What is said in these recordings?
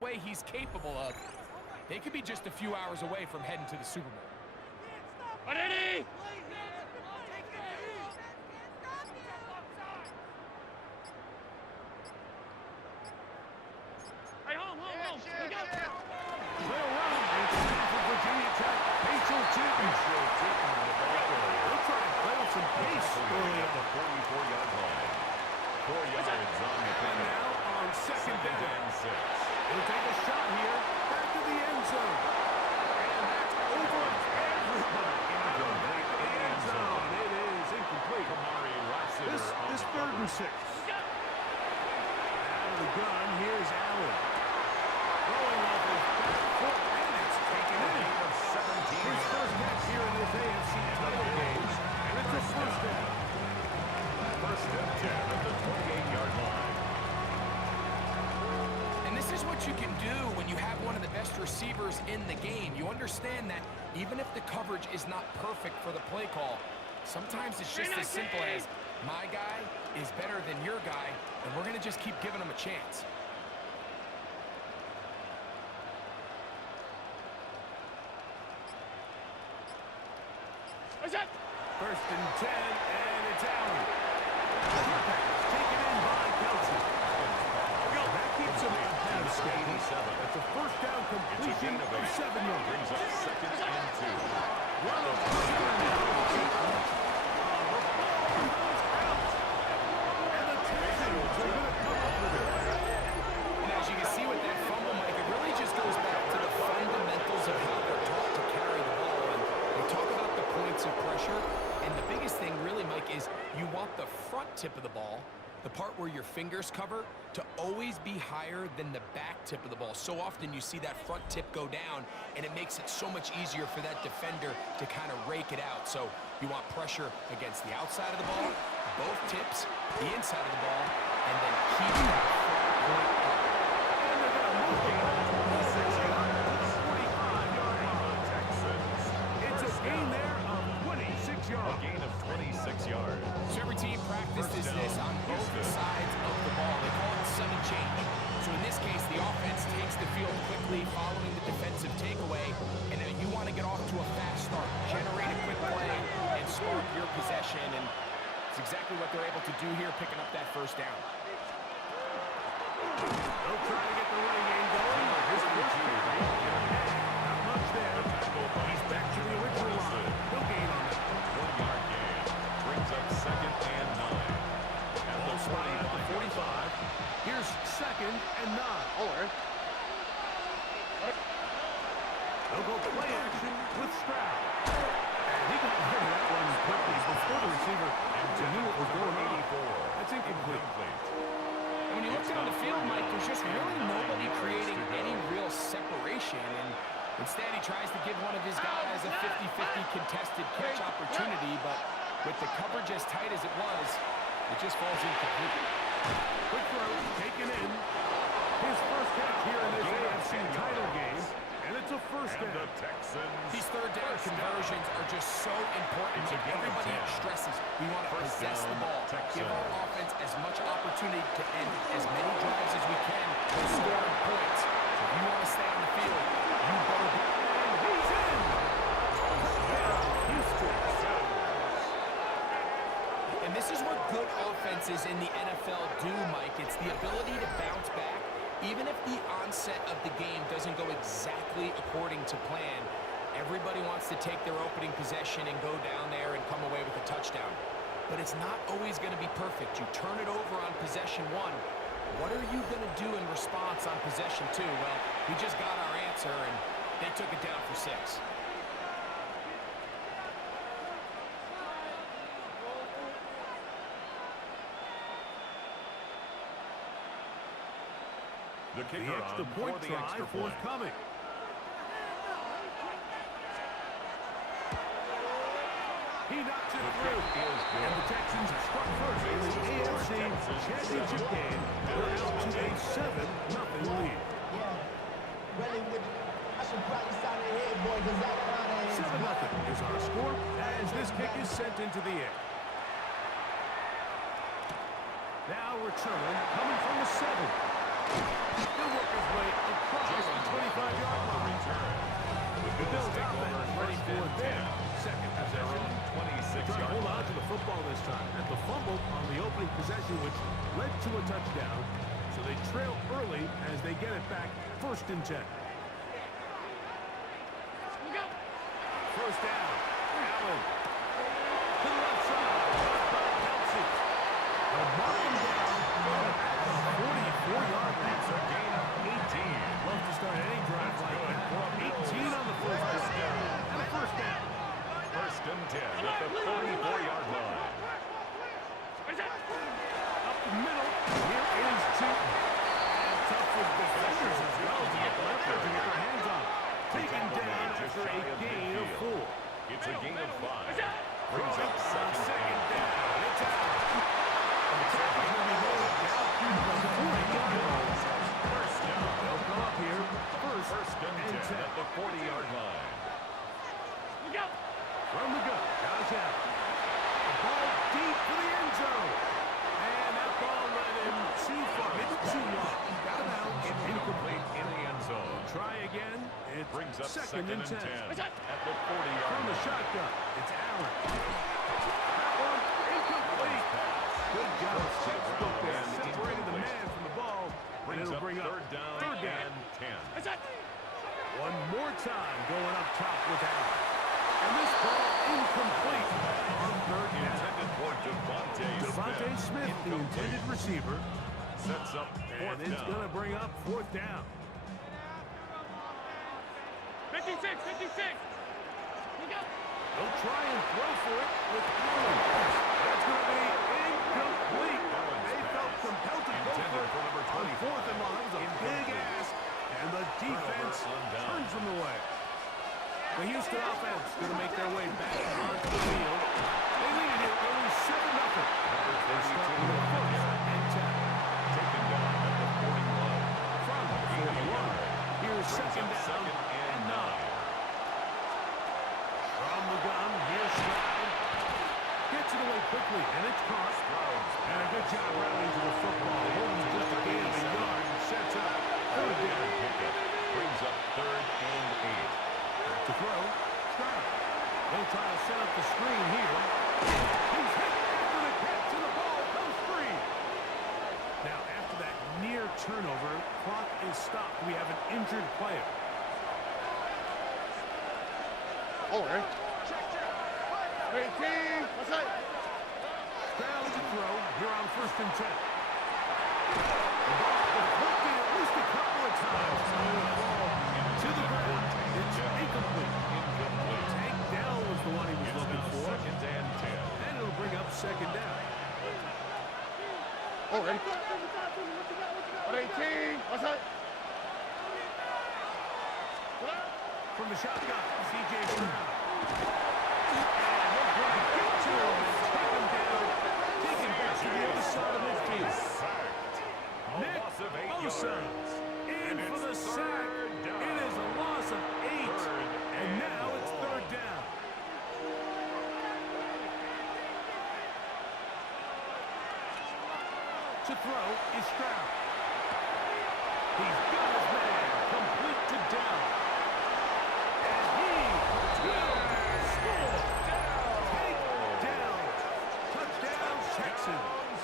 way he's capable of, they could be just a few hours away from heading to the Super Bowl. Ready? Virginia Tech, Rachel Tootin. They'll try to play with some pace early on the 44-yard line. 4 yards on the play. Now on second down. He'll take a shot here, back to the end zone. And that's over everybody. Incomplete end zone. It is incomplete. This 3rd and 6. Out of the gun, here's Allen. Throwing off his back foot, and it's taken in. His first catch here in this AFC title game, and it's a first down. First and 10 at the 28-yard line. And this is what you can do when you have one of the best receivers in the game. You understand that even if the coverage is not perfect for the play call, sometimes it's just as simple as, my guy is better than your guy, and we're going to just keep giving him a chance. First and 10, and it's Allen. Taken in by Kelsey. That keeps him on pace. That's a first down completion of 7 yards. Brings up second and 2. Run of and the Texans are going to come up with it. And as you can see with that fumble, Mike, it really just goes back to the fundamentals of how they're taught to carry the ball. And we talk about the points of pressure. And the biggest thing really, Mike, is you want the front tip of the ball, the part where your fingers cover, to always be higher than the back tip of the ball. So often you see that front tip go down, and it makes it so much easier for that defender to kind of rake it out. So you want pressure against the outside of the ball, both tips, the inside of the ball, and then keep that front point up. And they're going to move it to 6 yards to the 45-yard line. Texans. It's a gain there of 26 yards. A gain of 26 yards. So every team practices this on both sides of the ball. They call it sudden change. So in this case, the offense takes the field quickly following the defensive takeaway, and then you want to get off to a fast start, generate a quick play, and spark your possession. And it's exactly what they're able to do here, picking up that first down. They'll try to get the running game going, but his first carry, not much there. He's back to the original line. No gain on it. 1-yard gain. Brings up second and 9. At the 45. Here's second and 9. They'll go play action with Stroud. And he got rid of that one quickly before the receiver knew what was going on. That's incomplete. And when you look down the field, Mike, there's just really nobody creating any real separation. And instead, he tries to give one of his guys a 50-50 contested catch opportunity. But with the coverage as tight as it was, it just falls incomplete. Quick throw, taken in. His first catch here in this AFC title game. And it's a first down. These third down conversions are just so important. Everybody stresses we want to possess the ball, give our offense as much opportunity to end as many drives as we can to score points. So if you want to stay on the field, you better be. And he's in. Houston. And this is what good offenses in the NFL do, Mike. It's the ability to bounce back. Even if the onset of the game doesn't go exactly according to plan, everybody wants to take their opening possession and go down there and come away with a touchdown. But it's not always going to be perfect. You turn it over on possession 1. What are you going to do in response on possession 2? Well, we just got our answer, and they took it down for 6. The kicker The extra point try forthcoming. He knocks it through. And the Texans struck first in the AFC Championship game. They're out to a 7-0 lead. Yeah, really, I should probably sign ahead, boy, because that kind of 7-0 is our score as this kick is sent into the air. Now return, coming from the 7. He'll work his way across the 25-yard line. The Bills offense ready for their second possession. 26 Trying to hold on to the football this time. At the fumble on the opening possession, which led to a touchdown. So they trail early as they get it back, 1st and 10. First down. Allen. To the left side. Kelsey. They'll mark him down at the 44-yard line. It's a gain of 18. Love to start any drive like that. 18 on the first down. And a first down. 1st and 10 at the 44-yard line. Up the middle. Here is Chilton. And tough for defenders as well to get left there to get their hands on. Taken down after a gain of 4. It's a gain of 5. Brings up second down. down. It's out. And the tackle is going to be rolled down to the 40-yard line. First down. They'll come up here. First and 10 at the 40-yard line. From the gun, Josh Allen. The ball deep for the end zone. And that ball led him too far. It's too long. Got him out. Incomplete in the end zone. Try again. It Brings up second and 10. at the 40-yard From the line. shotgun, it's Allen. That one incomplete. Good job. Textbook there. Separated the man from the ball. And Brings it'll up bring up third down and 10. One more time going up top with Allen. And this ball incomplete on 3rd down. Intended for Devontae Smith, the intended receiver. Sets up 4th And it's down. going to bring up 4th down. 56, 56. They'll try and throw for it with Allen. That's going to be incomplete. They felt compelled to go for it for number on 25. 4th and long. It was a big ask, and the defense turns them away. The Houston offense going to make their way back onto the field. They lead it here only 7-0. They're starting with 1st and 10. Taken down at the 41. From the 41. Here's second down and 9. From the gun, here's Stroud. Gets it away quickly, and it's caught. And a good job rallying to the football. Holden just a gain of a yard and sets up 3rd down. Brings up 3rd and 8. Back to throw. Stroud. They'll try to set up the screen here. He's hit after the catch, and the ball comes free. Now, after that near turnover, clock is stopped. We have an injured player. All right. 18. What's that? Stroud to throw here on 1st and 10. The ball deflected at least a couple of times. So the ball to the ground. It's incomplete. Tank Dell was the one he was looking for. 2nd and 10. And it'll bring up 2nd down. All right. 18. What's that? From the shotgun, C.J. Stroud. And they're going to get to him and take him down. Take him back to the other side of midfield. Nick Bosa in for the sack. It is a loss of 8. And now it's 3rd down. To throw is Stroud. He's got his man complete to down. And he will score. Take down. Touchdown, Texans.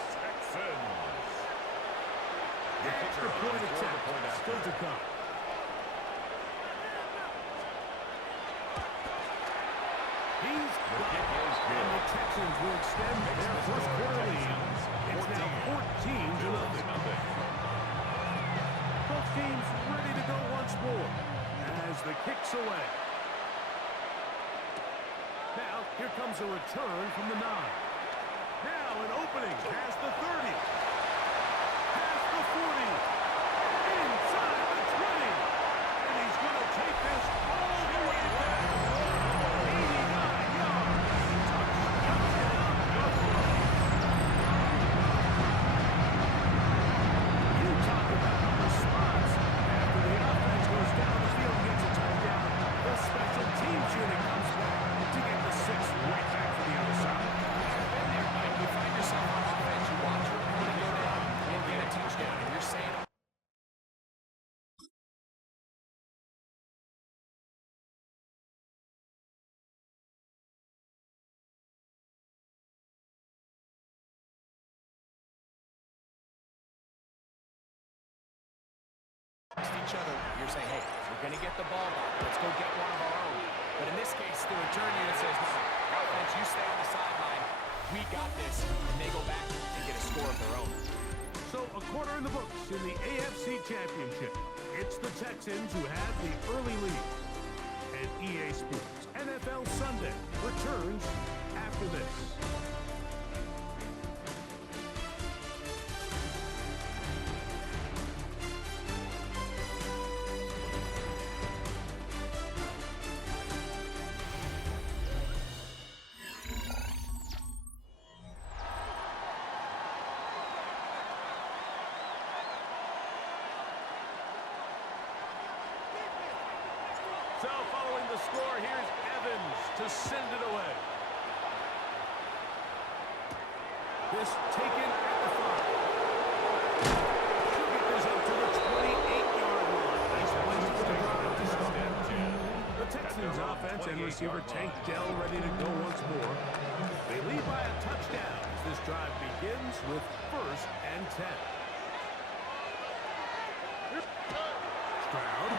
Extra point attempt still to come. He's got it. And the Texans will extend their first quarter lead. It's now 14-0. Both teams ready to go once more as the kick's away. Now, here comes a return from the 9. Now an opening past the 30. Past the 40. Inside the 20. And he's going to take this all the way back. 89 yards. Touchdown, Buffalo. You talk about a response after the offense goes down the field and gets a touchdown. The special teams unit comes back to get the 6 right back to the other side. each other. You're saying, hey, we're going to get the ball back. Let's go get one of our own. But in this case, the return unit says, no, offense, you stay on the sideline. We got this. And they go back and get a score of their own. So a quarter in the books in the AFC Championship. It's the Texans who have the early lead. And EA Sports NFL Sunday returns after this. So following the score, here's Evans to send it away. This taken at the 5. He'll get this up to the 28-yard line. Nice place for the drive to start. The Texans offense and receiver Tank Dell ready to go once more. They lead by a touchdown as this drive begins with 1st and 10. Stroud.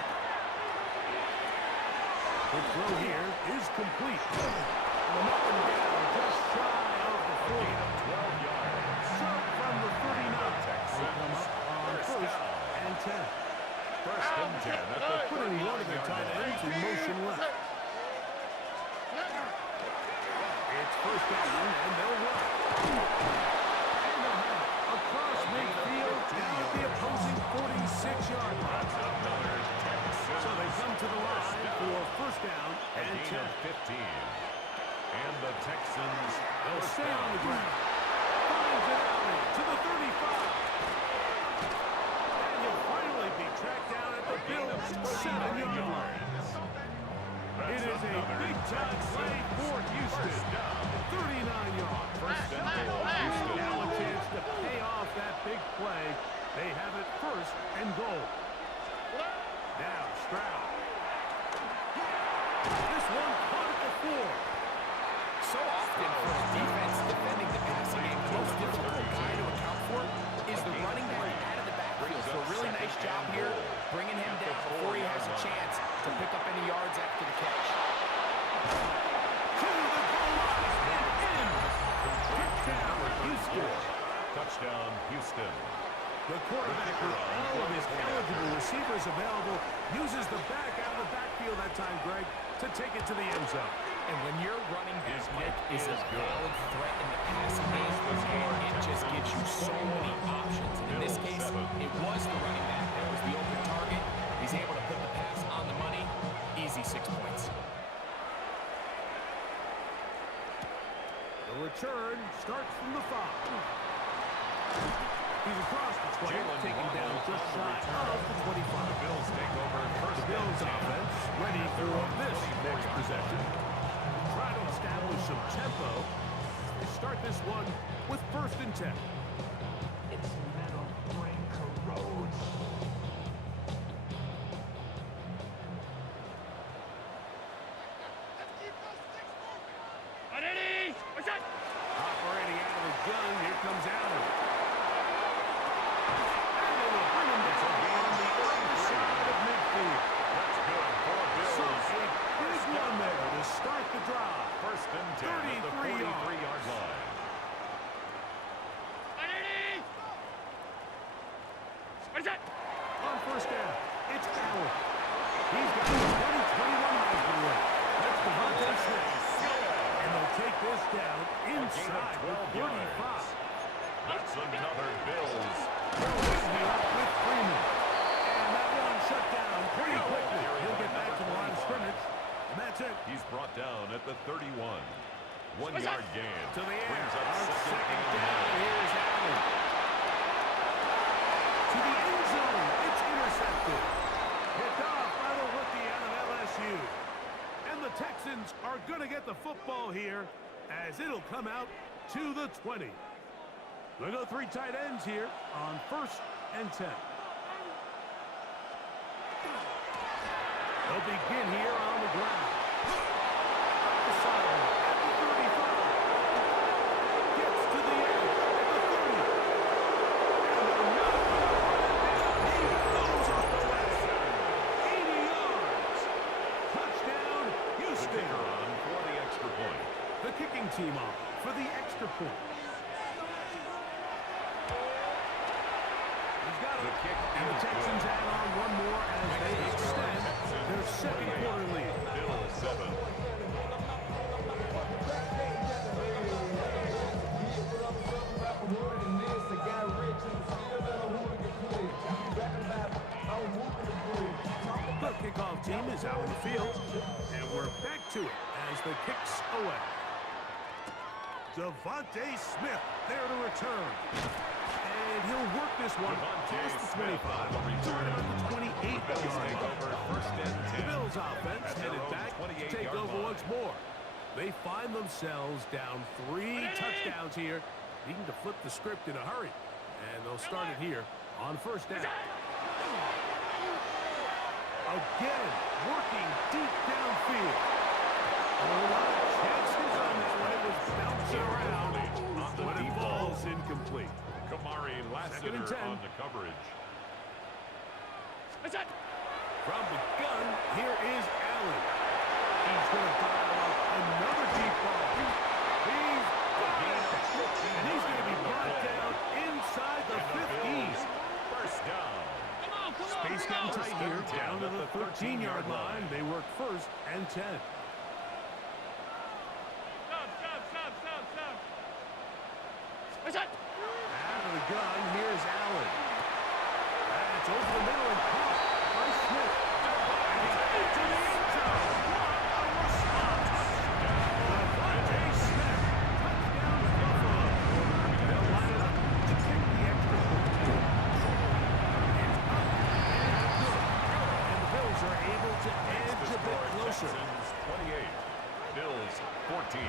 The throw here is complete. And up and down, just shy of the 40. 12 yards. Short from the 39. They come up on 1st and 10. 1st and 10. After putting one of their tight ends in motion left. It's 1st down, and they'll run. And they'll have it across midfield down at the opposing 46-yard line. So they come to the line for 1st down and 10. 15. And the Texans will stay on the ground. Finds it out to the 35. And he'll finally be tracked down at the Bills' 7-yard line. It is a big-time play for Houston. 39 yards. 1st and goal. Houston now a chance to pay off that big play. They have it 1st and goal. Now Stroud. This one caught at the 4. So often for a defense defending the passing game, the most difficult guy to account for is the running back out of the backfield. So a really nice job here, bringing him down before he has a chance to pick up any yards after the catch. To the goal line and in. Touchdown, Houston. Touchdown, Houston. The quarterback with all of his eligible receivers available uses the back out of the backfield that time, Greg, to take it to the end zone. And when your running back, Mike, is a valid threat in the passing game, it just gives you so many options. And in this case, it was the running back that was the open target. He's able to put the pass on the money. Easy 6 points. The return starts from the 5. He's across the 20, taken down just shy of the 25. The Bills take over 1st. The Bills offense ready for this next possession. Try to establish some tempo. They start this one with 1st and 10. Its metal brain corrodes. Operating out of the gun, here comes Allen. And they will bring him down on the other side of midfield. That's good for Bills. So a big one there to start the drive. 1st and 10 at the 43-yard line. On 1st down, it's Allen. He's got a 20-21 Heisman win. That's Devontae Smith. And they'll take this down inside the 35. That's another Bills. They'll win here with Freeman. And that one shut down pretty quickly. He'll get back to the line of scrimmage. And that's it. He's brought down at the 31. 1-yard gain. To the air. Brings up On 2nd and down, 9. here's Allen. To the end zone. It's intercepted. Picked off by the rookie out of LSU. And the Texans are going to get the football here as it'll come out to the 20. They'll go 3 tight ends here on 1st and 10. They'll begin here on the ground. Up the sideline at the 35. Gets to the edge at the 30. And they're not. He goes off the left side. team on for the extra point. He's got it. And the Texans add on one more as they extend their second quarter lead. Bills 7. The kickoff team is out on the field, and we're back to it as the kick's away. Devontae Smith there to return. And he'll work this one past the 25, turn on the 28-yard line. First and 10. The Bills offense headed back to take over once more. They find themselves down 3 touchdowns here, needing to flip the script in a hurry. And they'll start it here on first down. Again, working deep downfield. A lot of chances on that one. It was bouncing around, but it falls incomplete. Kamari Lassiter on the coverage. From the gun, here is Allen. He's going to dial up another deep ball. He's got it. And he's going to be brought down inside the 15. First down. Space getting tight here, down to the 13-yard line. They work first and 10. Out of the gun, here's Allen. That's over the middle and caught by Smith. And he's into the end zone. What a response. Devontae Smith, touchdown Buffalo. They'll line it up to kick the extra point. It's up and good. And the Bills are able to edge a bit closer. Texans 28. Bills 14.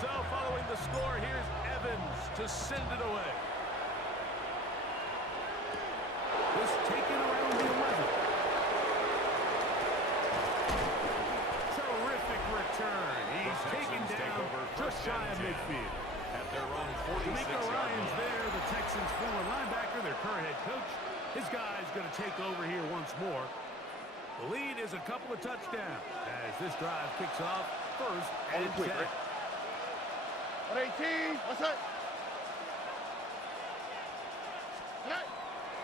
So following the score, here's Evans to send it away. Was taken around the 11. Terrific return. He's taken down just shy of midfield. At their own 46 D'Amico Ryan's there, the Texans' former linebacker, their current head coach. His guy's going to take over here once more. The lead is a couple of touchdowns as this drive kicks off first and 10. 118. What's that?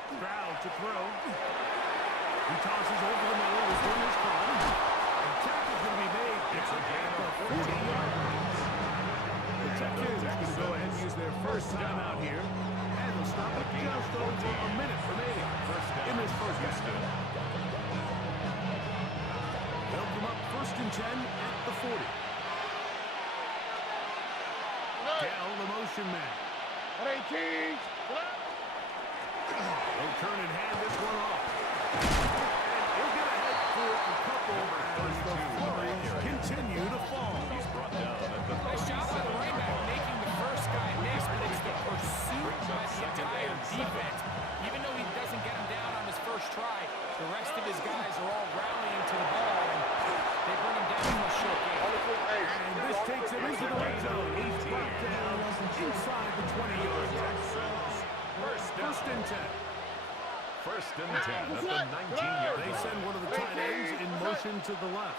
Stroud to throw. He tosses over the middle. This one is caught. The tackle's going to be made. It's a gain of 40 yards. The Texans are going to go ahead and use their first timeout here. And they'll stop at just over a minute remaining in this first half. They'll come up first and 10 at the 40. Dell, the motion man. 118. They'll turn and hand this one off. And he'll get ahead for a couple as the flurries continue to fall. He's brought down at the Nice job by the running back making the first guy miss, but it's the pursuit by the entire defense. Even though he doesn't get him down on his first try, the rest of his guys are all rallying to the ball, and they bring him down in a short game. And this takes him into the red zone. He's brought down inside the 20-yard line. First and 10. First and 10 at the 19-yard They line. send one of the tight ends in motion to the left.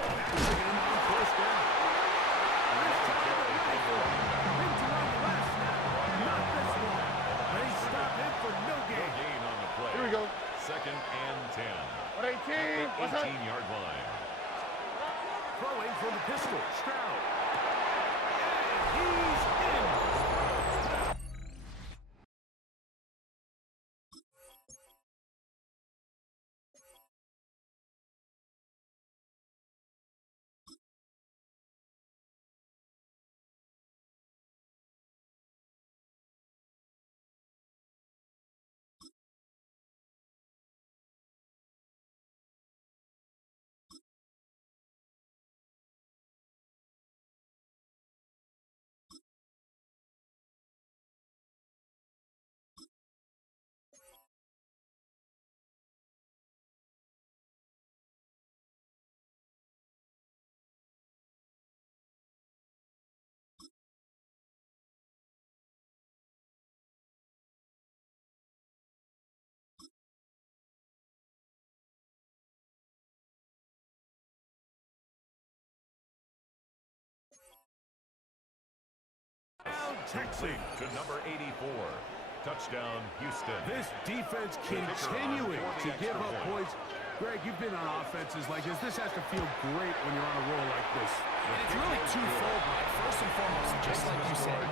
Backing him on first down. This time they're ready for it. Been to run the last snap. Not this one. They stop him for no No gain. gain on the play. Here we go. Second and 10. 118. What's that? 18-yard line. Throwing from the pistol. Stroud. And he's in. Complete to number 84. Touchdown, Houston. This defense continuing to give up points. Greg, you've been on offenses like this. This has to feel great when you're on a roll like this. And it's really twofold, Mike. First and foremost, just like you said,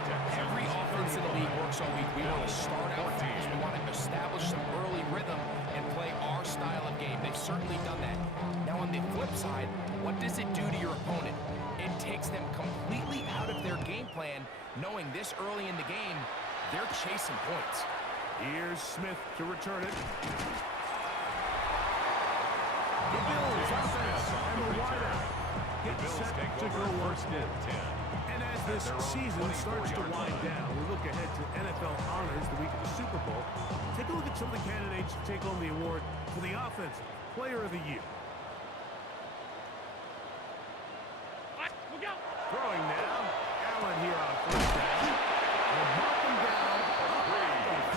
every offense in the league works all week. We want to start out fast. We want to establish some early rhythm and play our style of game. They've certainly done that. Now, on the flip side, what does it do to your opponent? It takes them completely out of their game plan, knowing this early in the game, they're chasing points. Here's Smith to return it. The Bills offense and the wideout get set to go once more. And as this season starts to wind down, we look ahead to NFL honors the week of the Super Bowl. Take a look at some of the candidates to take home the award for the Offensive Player of the Year. Throwing now, Allen here on first down. And mark him down up the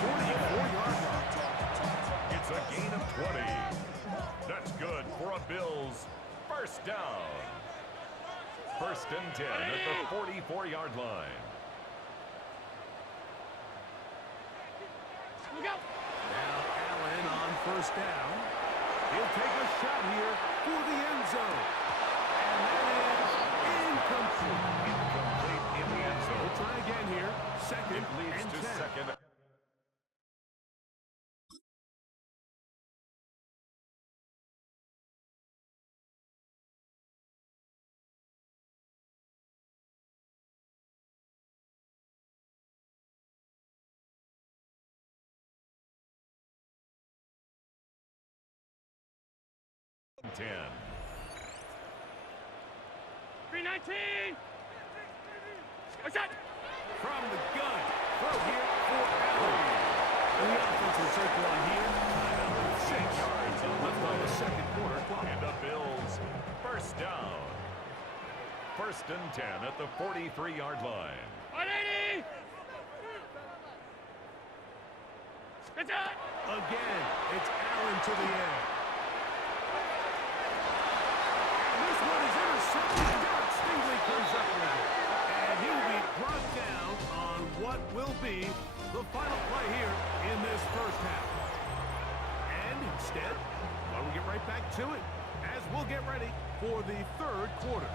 44-yard line. It's a gain of 20. That's good for a Bills first down. First and 10 at the 44-yard line. Now Allen on first down. He'll take a shot here for the end zone. And that is incomplete. Incomplete in the end zone. We'll try again here. Second It leads and to 10. second. Ten. 319. What's that? From the gun. Throw here for Allen. And the offense will take one here. Timeout 6 yards left on the second quarter clock. And the Bills first down. First and 10 at the 43-yard line. 180. Good shot. Again, it's Allen to the end. This one is intercepted. Derek Stingley comes up with it. And he'll be brought down on what will be the final play here in this first half. And instead, why don't we get right back to it as we'll get ready for the third quarter.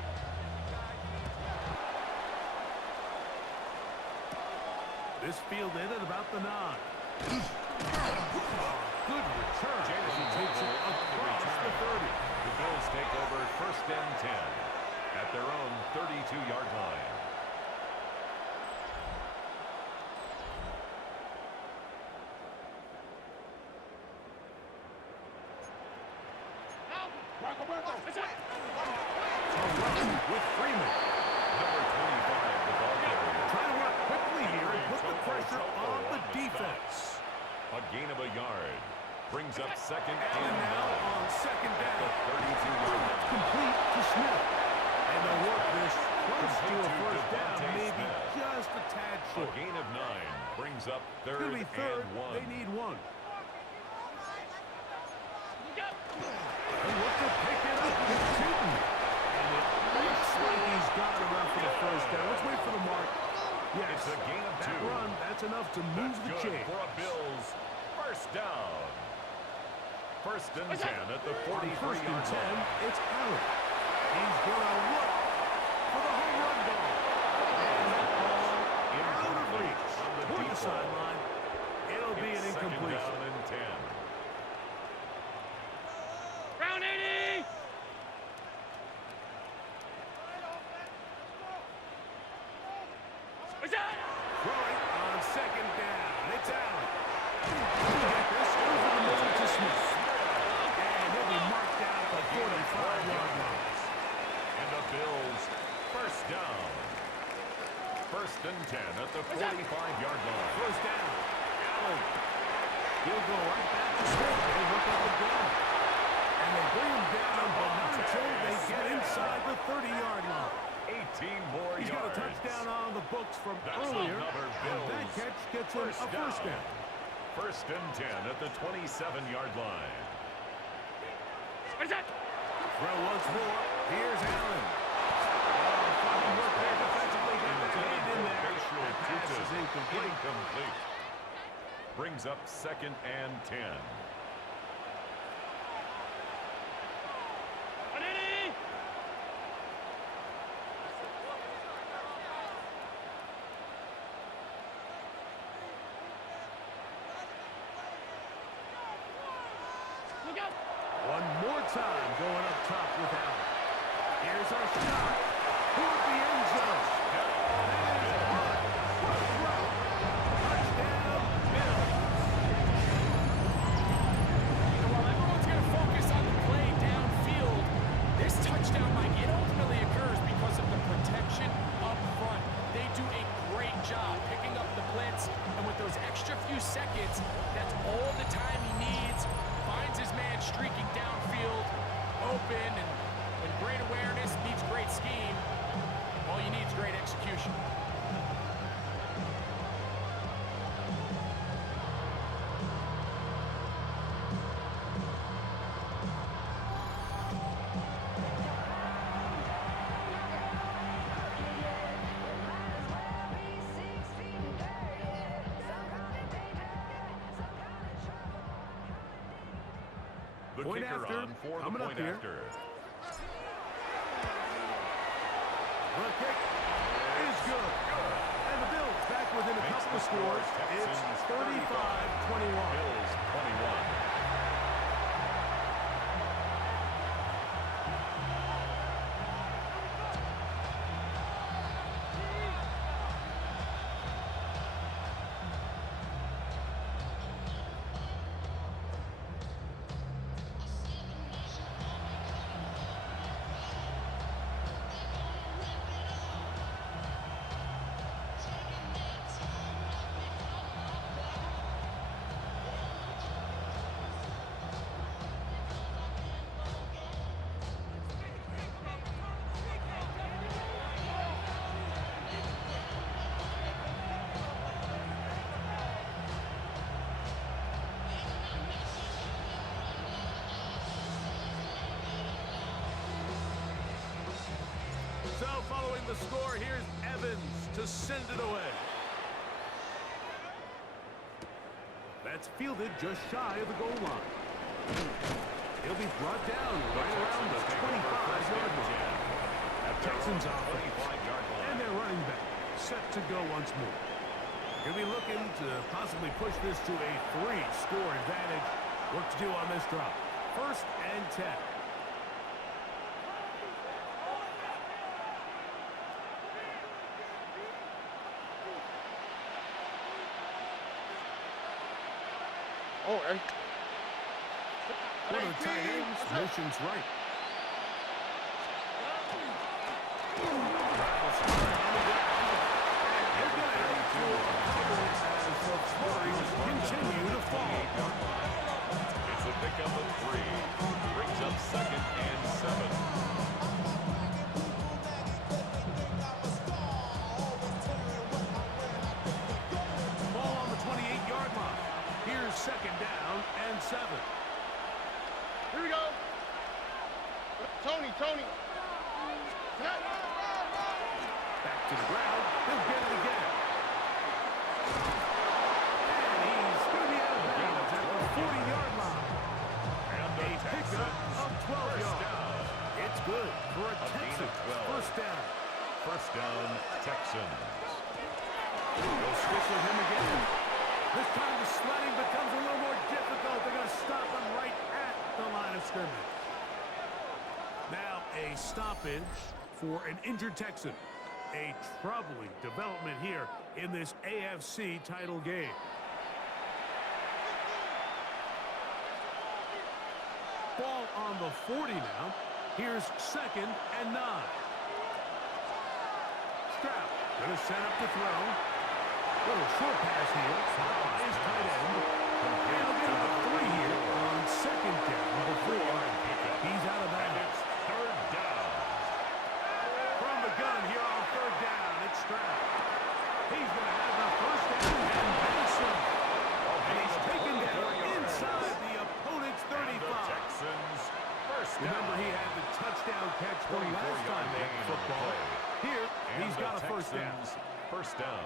This fielded at about the 9. Good return as he takes it across the 30. The Bills take over first and 10 at their own 32-yard line. With Freeman. Number 25, the ball carrier. Trying to work quickly here and put the pressure on the defense. A gain of a yard. Brings up second And and now 9. on second The down. 32-yard line. Complete to Smith. And they'll work this close to a Complete to first down, Devontae maybe Smith. just a tad A short. gain of 9 brings up It's third going to be third. and 1. They need one. And look to pick it up with Keaton. And it looks like he's got enough for the first down. Let's wait for the mark. Yes, It's a gain of that 2. run, that's enough to move That's the good chain. for a Bills first down. First and 10 at the On first 43-yard and 10, line. it's Allen. He's going to look for the home run ball. And that ball out of reach toward the sideline. It'll be an It's second incompletion. down and 10. Round 80. What's that? Throwing on second down. It's Allen. Get this over the middle to Smith. And he'll be marked down at the 45-yard line. And the Bills first down. First and 10 at the 45-yard line. First down. Allen. He'll go right back to Smith. They look up again. And they bring him down, but not until they get inside the 30-yard line. 18 more He's got a yards. touchdown on the books from That's earlier. another And Bills that catch gets him a first down. First and 10 at the 27-yard line. What's that? Throw once more. Here's Allen. Fine work there defensively. Got that hand in there. And pass is incomplete. Incomplete. Brings up 2nd and 10. Ready? Look out! One more time going up top with Allen. Here's our shot. Toward the end zone. That is hard. First round. Touchdown, Bills. And while everyone's going to focus on the play downfield, this touchdown, Mike, it ultimately occurs because of the protection up front. They do a great job picking up the blitz, and with those extra few seconds, that's all the time he needs. Finds his man streaking downfield, open, and when great awareness meets great scheme, all you need is great execution. The Point kicker after, on for the coming up point here. after. The kick is good. And the Bills back within a Makes couple the of score scores. It's Texans 35-21. Bills 21. So following the score, here's Evans to send it away. That's fielded just shy of the goal line. He'll be brought down right around the 25-yard line. Texans offense and their running back set to go once more. He'll be looking to possibly push this to a 3-score advantage. What to do on this drop? 1st and 10. Oh, Eric. One of the tight ends, motion's right. They're going to have to accomplish as the flurries continue to fall. It's a pickup of 3. Brings up 2nd and 7. Ball on the 28-yard line. Here's 2nd down and 7. Here we go. Tony. Back to the ground. He'll get it again. And he's going to be out of bounds at the 40-yard line. And the A pickup of 12 yards. It's good for a Texans 1st down. 1st down, Texans. They'll switch with him again. This time the sledding becomes a little more difficult. They're going to stop him right at the line of scrimmage. Now a stoppage for an injured Texan. A troubling development here in this AFC title game. Ball on the 40 now. Here's 2nd and 9. Stroud going to set up the throw. Little short pass here. Caught by his tight end. And he'll get about 3 here on 2nd down before he's out of bounds. 3rd down. From the gun here on 3rd down, it's Stroud. He's going to have the 1st down and Benson. And he's taken down inside the opponent's 35. Texans, 1st down. Remember, he had the touchdown catch the last time they had football. Here, he's got a 1st down. 1st down.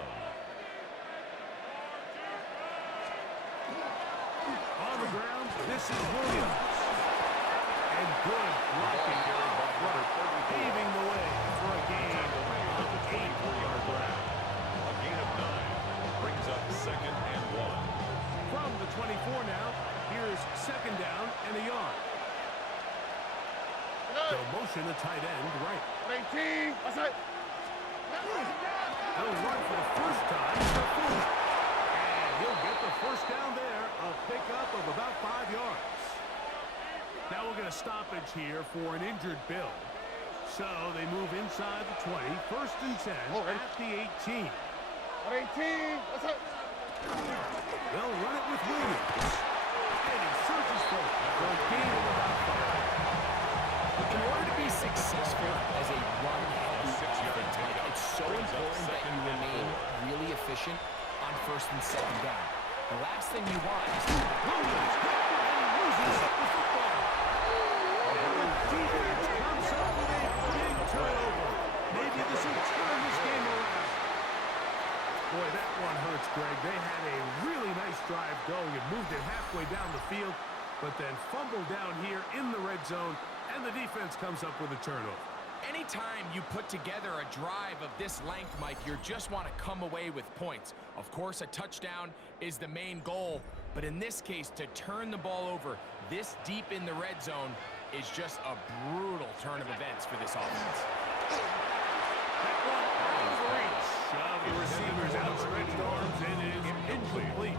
On the ground, this is Williams. And good blocking out front, paving the way for a gain of 8 on the ground. A gain of 9 brings up 2nd and 1. From the 24 now, here's 2nd down and a yard. They'll motion the tight end right. 18. That's it. He'll run for the first time for Fuller. And he'll get the first down there, a pickup of about 5 yards. Now we'll get a stoppage here for an injured Bill. So they move inside the 20, 1st and 10 at the 18. 18. That's it. They'll run it with Williams. And he surges forward for a gain of about 5. In order to be successful as a run-heavy offense, it's so important that you remain really efficient on 1st and 2nd down. The last thing you want is Williams hit and loses the football. And the defense comes up with a big turnover. Maybe this will turn this game around. Boy, that one hurts, Greg. They had a really nice drive going and moved it halfway down the field, but then fumbled down here in the red zone, and the defense comes up with a turnover. anytime you put together a drive of this length, Mike, you just want to come away with points. Of course, a touchdown is the main goal, but in this case, to turn the ball over this deep in the red zone is just a brutal turn of events for this offense. That one out of reach. Shove the receiver's outstretched arms and is incomplete.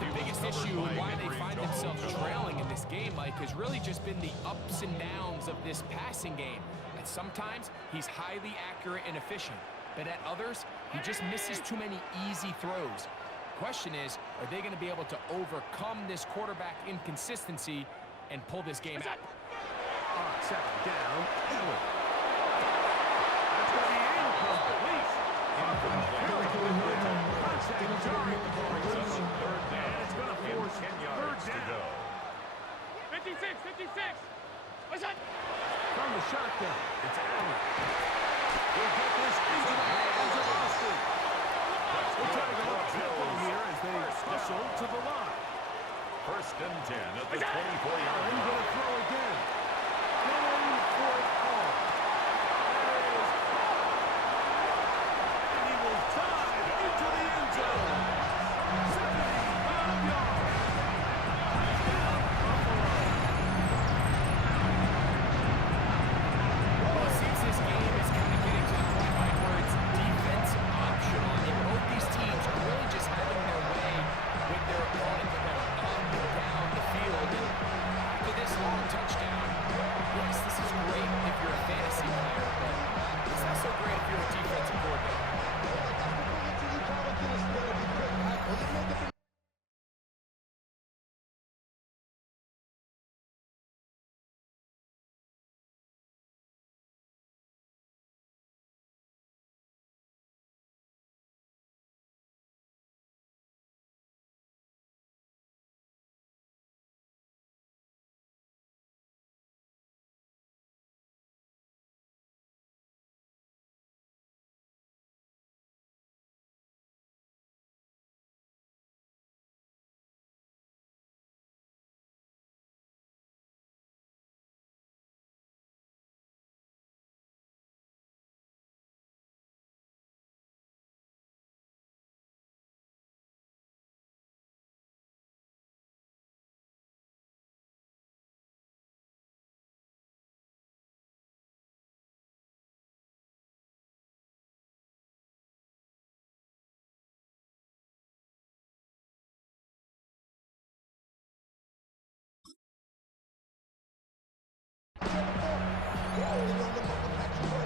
The biggest issue and why they find themselves trailing in this game, Mike, has really just been the ups and downs of this passing game. At sometimes, he's highly accurate and efficient, but at others, he just misses too many easy throws. Question is, are they going to be able to overcome this quarterback inconsistency and pull this game out? On 2nd down, Allen. That's going to be incomplete. Contact jarring the ball. And it's going to force 3rd down. 56, 56. What's that? From the shotgun, it's Allen. He'll get this into the hands of Austin. We're trying to go up tempo here as they hustle to the line. 1st and 10 at the 24-yard Allen line. going to throw again. Going for it all. There it is. And he will dive into the end zone. 75 yards. Touchdown, Buffalo. Well, since this game is kind of getting to the point, Mike, where it's defense optional, and both these teams are really just having their way with their opponent. They're going up and down the field, and after this long touchdown, yes, this is great if you're a fantasy player, but it's not so great if you're a defensive coordinator.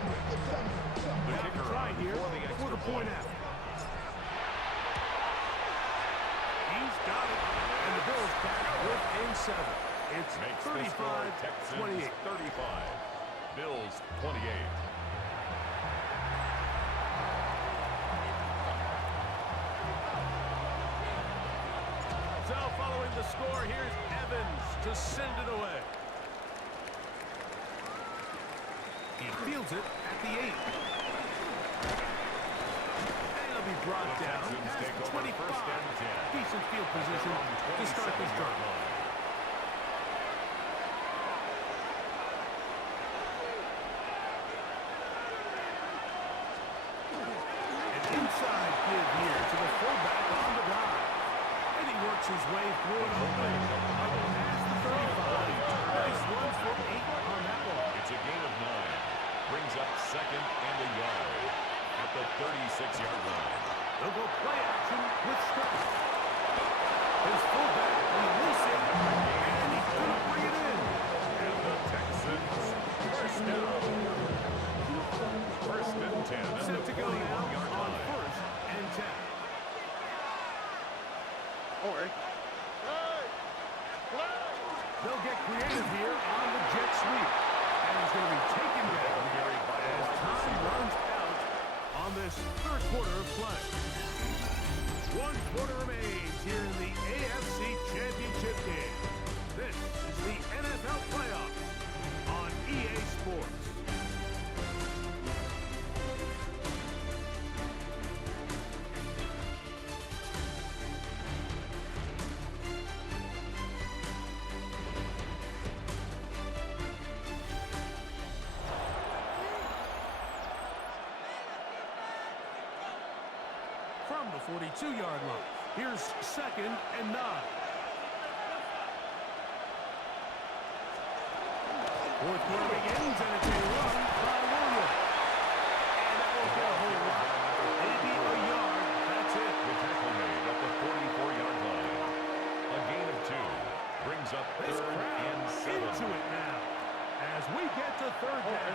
The kicker Try here for the for extra the point point. out. He's got it, and the Bills back within 7. It's Makes the score Texans 35-28. 35. Bills 28. So following the score, here's Evans to send it away. He fields it at the 8. And he'll be be brought The down Texans past take the over 25. first and 10. Decent field position to start this drive. An inside give here to the fullback on the drive. And he works his way through it open. Up past the 35. Nice run for 8 on that one. It's a gain of 9. Brings up second and a yard at the 36-yard line. They'll go play action with Stroud. His fullback releasing, and he's going to bring it in. And the Texans first down. First and 10 at Set the to go now 41-yard on line. first and 10. They'll get creative here on the jet sweep. And he's going to be taken down as time runs out on this third quarter of play. 1 quarter remains here in the AFC Championship game. This is the NFL Playoffs on EA Sports. From the 42-yard line, here's second and 9. Fourth quarter begins, and it's a run by Williams. And that won't get a whole lot. Maybe a yard. That's it. The tackle made at the 44-yard line. A gain of 2 brings up This third crowd and 7. into it now as we get to third down.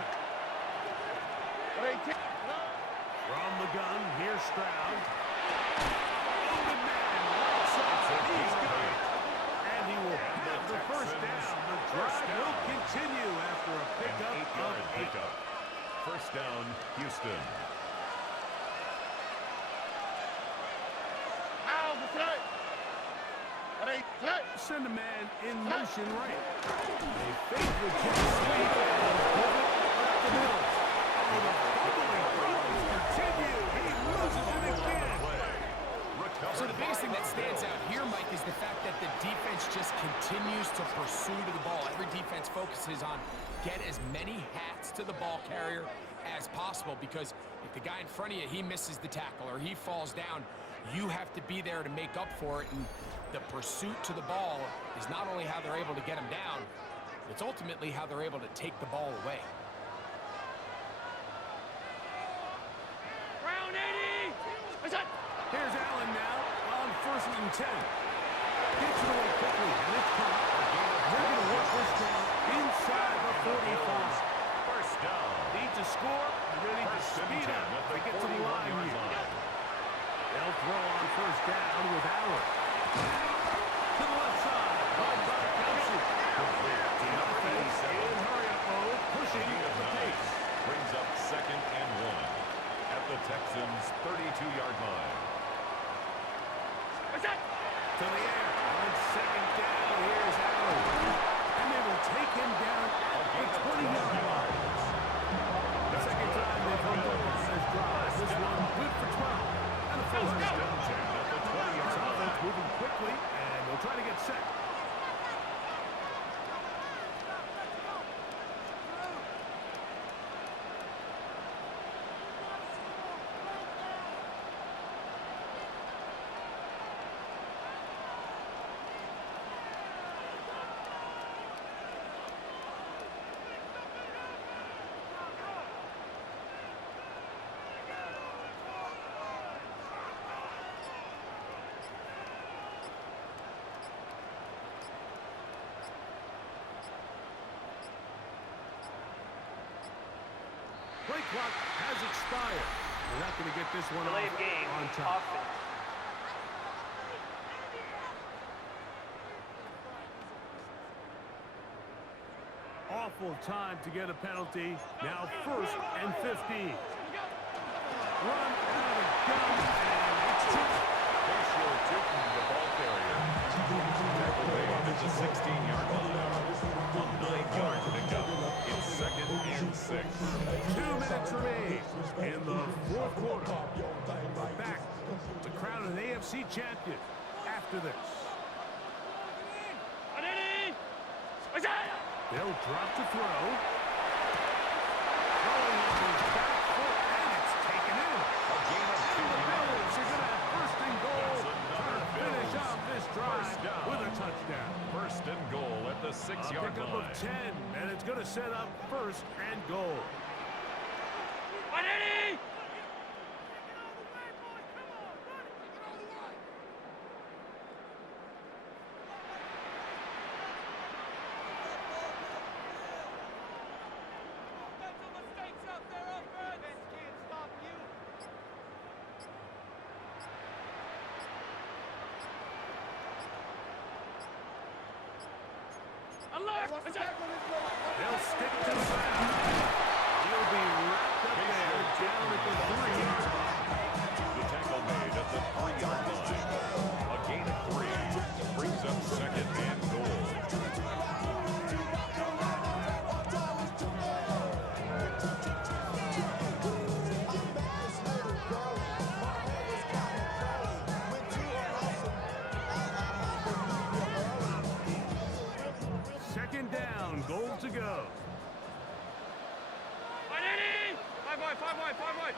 From the gun, here's Stroud. Open man, right side. He's got it. And he will have the first down. The drive will continue after a An pickup 8-yard of 8. pickup. First down, Houston. Send a man in motion right. They fake the jet sweep and pivot up the middle. Oh, the fumbling problems continue. He loses it again. So the biggest thing that stands out here, Mike, is the fact that the defense just continues to pursue to the ball. Every defense focuses on get as many hats to the ball carrier as possible, because if the guy in front of you, he misses the tackle or he falls down, you have to be there to make up for it. And the pursuit to the ball is not only how they're able to get him down, it's ultimately how they're able to take the ball away. Here's Allen now on first and 10. Gets it away quickly, and it's caught. They're going to work this down inside the 45. First down. Need to score, ready to First and speed 10 up at to the get to the line 41-yard here. line. They'll throw on first down with Allen. To the left side, by Kelsey. The offense in hurry-up mode, pushing at the pace. Brings up second and 1 at the Texans' 32-yard line. To the air, on second down, here's Allen. And they will take him down at the 20-yard line. The second time they've come up on this drive. This one good for 12. And a first down. At the 20-yard This line. offense moving quickly, and they'll try to get set. Play clock has expired. We're not going to get this one Delay off of game, on time. offense. Awful time to get a penalty. Now first and 15. Run out of gun, and it's tipped. Ratio tipping the ball carrier. Tackle made at the 16-yard line. A 9-yard pickup. It's second and 6. 2 minutes remain in the fourth quarter. We're back crown an AFC champion after this. They'll drop to throw. Throwing on his back foot, and it's taken in. A gain of 2 And the yards. Bills are going to have first and goal That's to another finish Bills. off this drive First down. with a touchdown. First and goal at the A 6-yard pickup line. of 10, and it's going to set up first and goal. They'll stick to the ground. He'll be wrapped up there down at the 3-yard line. The tackle made at the 3-yard line. A gain of 3 brings up second and goal. Second down, goal to go. Five wide.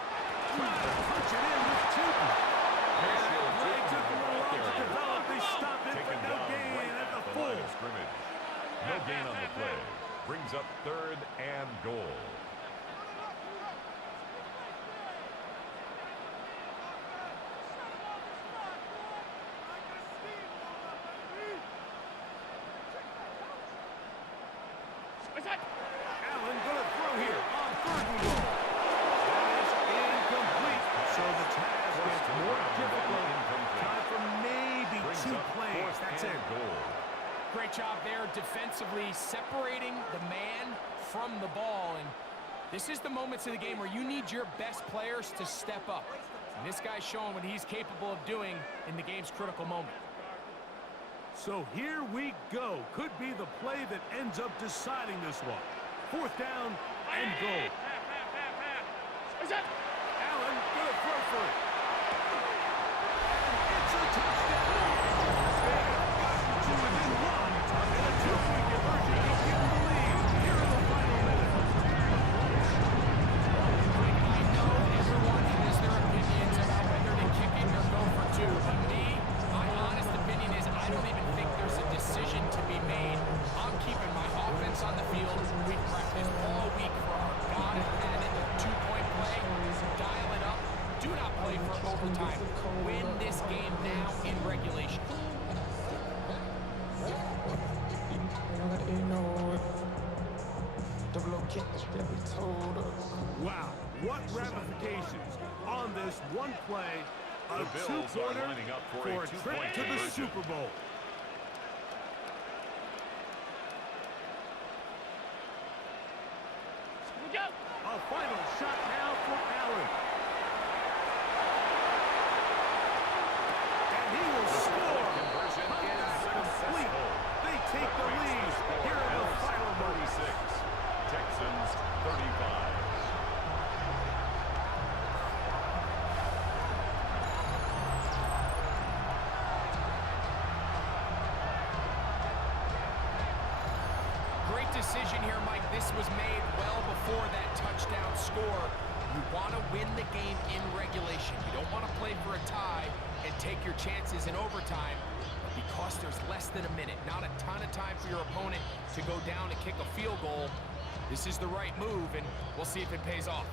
Punch it in with Tootin. And that play took a little while to develop. They stopped it, but Taken no down gain right at the the full. line of scrimmage. No gain on the play. Brings up third and goal. Allen going to throw here on third and goal. That is incomplete. So the task gets more difficult. Time for maybe Brings 2 up plays. fourth That's it. and goal. Great job there defensively, separating the man from the ball. And this is the moments of the game where you need your best players to step up. And this guy's showing what he's capable of doing in the game's critical moment. So here we go. Could be the play that ends up deciding this one. Fourth down and goal. Allen going to throw for it. And it's a touchdown. They have gotten to within 1. And a 2-point conversion is given the lead here in the final minute. I know everyone has their opinions about whether to kick it or go for 2. But me, my honest opinion is I don't even think there's a decision to be made. I'm keeping my offense on the field. We've practiced all week for our God-handed 2-point play. Dial it up. Do not play for overtime. Win this game now in regulation. Wow, what ramifications on this one play. A The Bills are 2-pointer lining up for a for a trip two-point to the conversion. Super Bowl. A final shot now for Allen. And he will score. Conversion Comeback is complete. successful. They take the lead here in the Bills final 36. Texans 35. Great decision here, Mike. This was made well before that touchdown score. You want to win the game in regulation. You don't want to play for a tie and take your chances in overtime. But because there's less than a minute, not a ton of time for your opponent to go down and kick a field goal, this is the right move, and we'll see if it pays off.